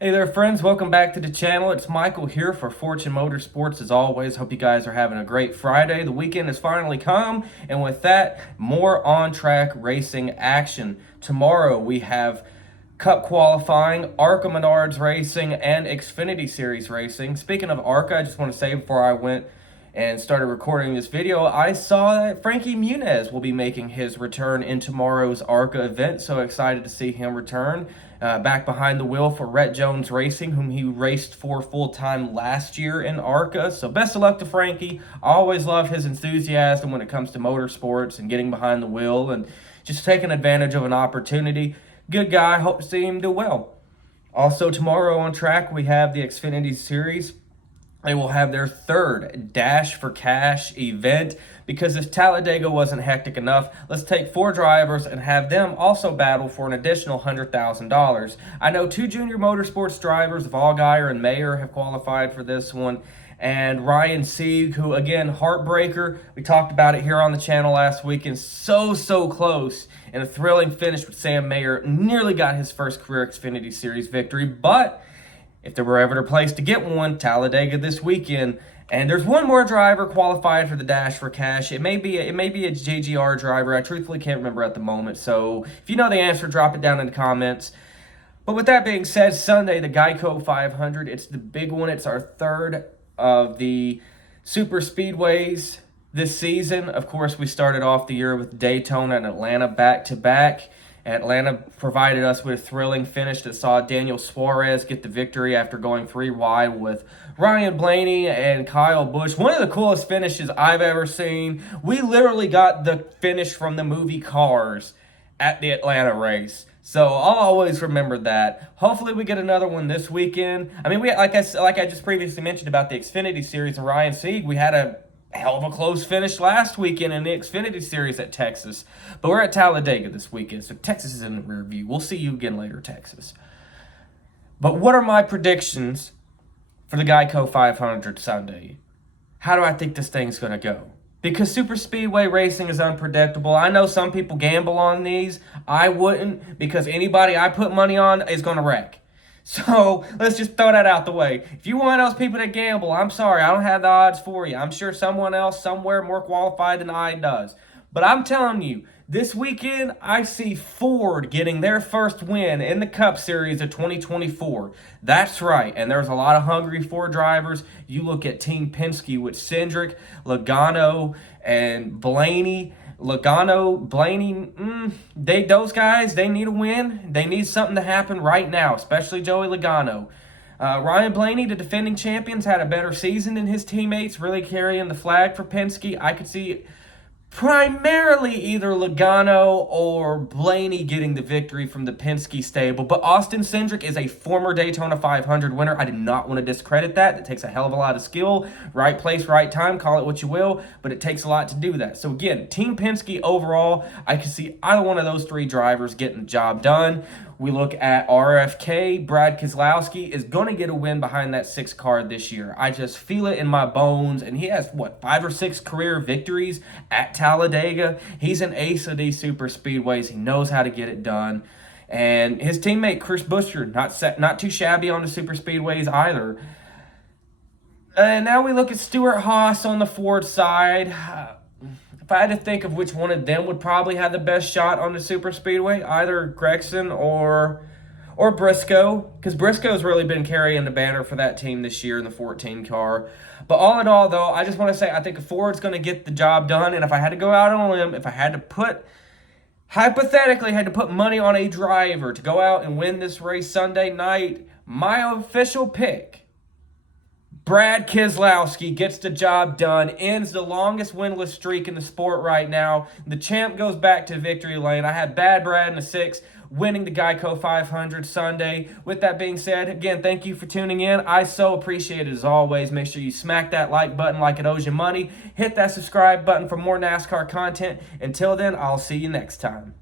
Hey there, friends. Welcome back to the channel. It's Michael here for Fortune Motorsports. As always, hope you guys are having a great Friday. The weekend has finally come, and with that, more on-track racing action. Tomorrow, we have Cup qualifying, ARCA Menards Racing, and Xfinity Series Racing. Speaking of ARCA, I just want to say before I went and started recording this video, I saw that Frankie Muniz will be making his return in tomorrow's ARCA event. So excited to see him return back behind the wheel for Rhett Jones Racing, whom he raced for full-time last year in ARCA. So best of luck to Frankie. I always love his enthusiasm when it comes to motorsports and getting behind the wheel and just taking advantage of an opportunity. Good guy. Hope to see him do well. Also, tomorrow on track, we have the Xfinity Series. They will have their third Dash for Cash event because if Talladega wasn't hectic enough, let's take 4 drivers and have them also battle for an additional $100,000. I know 2 junior motorsports drivers, Allgaier and Mayer, have qualified for this one. And Ryan Sieg, who, again, heartbreaker. We talked about it here on the channel last week, and so close in a thrilling finish with Sam Mayer. Nearly got his first career Xfinity Series victory, but if there were ever a place to get one, Talladega this weekend. And there's one more driver qualified for the Dash for Cash. It may be a GGR driver. I truthfully can't remember at the moment. So if you know the answer, drop it down in the comments. But with that being said, Sunday, the Geico 500. It's the big one. It's our third of the super speedways this season. Of course, we started off the year with Daytona and Atlanta back-to-back. Atlanta provided us with a thrilling finish that saw Daniel Suarez get the victory after going 3 wide with Ryan Blaney and Kyle Busch. One of the coolest finishes I've ever seen. We literally got the finish from the movie Cars at the Atlanta race. So I'll always remember that. Hopefully we get another one this weekend. I mean, like I just previously mentioned about the Xfinity Series and Ryan Sieg, we had a hell of a close finish last weekend in the Xfinity Series at Texas. But we're at Talladega this weekend, so Texas is in the rear view. We'll see you again later, Texas. But what are my predictions for the Geico 500 Sunday? How do I think this thing's going to go? Because super speedway racing is unpredictable. I know some people gamble on these. I wouldn't, because anybody I put money on is going to wreck. So let's just throw that out the way. If you want those people to gamble, I'm sorry, I don't have the odds for you. I'm sure someone else somewhere more qualified than I does. But I'm telling you, this weekend, I see Ford getting their first win in the Cup Series of 2024. That's right, and there's a lot of hungry Ford drivers. You look at Team Penske with Cindric, Logano, and Blaney. Logano, Blaney, those guys, they need a win. They need something to happen right now, especially Joey Logano. Ryan Blaney, the defending champions, had a better season than his teammates, really carrying the flag for Penske. I could see primarily either Logano or Blaney getting the victory from the Penske stable. But Austin Cindric is a former Daytona 500 winner. I did not want to discredit that. It takes a hell of a lot of skill. Right place, right time. Call it what you will. But it takes a lot to do that. So again, Team Penske overall, I can see either one of those 3 drivers getting the job done. We look at RFK. Brad Keselowski is going to get a win behind that 6 car this year. I just feel it in my bones. And he has, 5 or 6 career victories at Talladega. He's an ace of these super speedways. He knows how to get it done. And his teammate, Chris Buescher, not too shabby on the super speedways either. And now we look at Stuart Haas on the Ford side. If I had to think of which one of them would probably have the best shot on the super speedway, either Gregson or Briscoe, because Briscoe's really been carrying the banner for that team this year in the 14 car. But all in all, though, I just want to say I think Ford's going to get the job done. And if I had to go out on a limb, if I had to hypothetically had to put money on a driver to go out and win this race Sunday night, my official pick, Brad Keselowski, gets the job done, ends the longest winless streak in the sport right now. The champ goes back to victory lane. I had Bad Brad in the 6th, winning the Geico 500 Sunday. With that being said, again, thank you for tuning in. I so appreciate it as always. Make sure you smack that like button like it owes you money. Hit that subscribe button for more NASCAR content. Until then, I'll see you next time.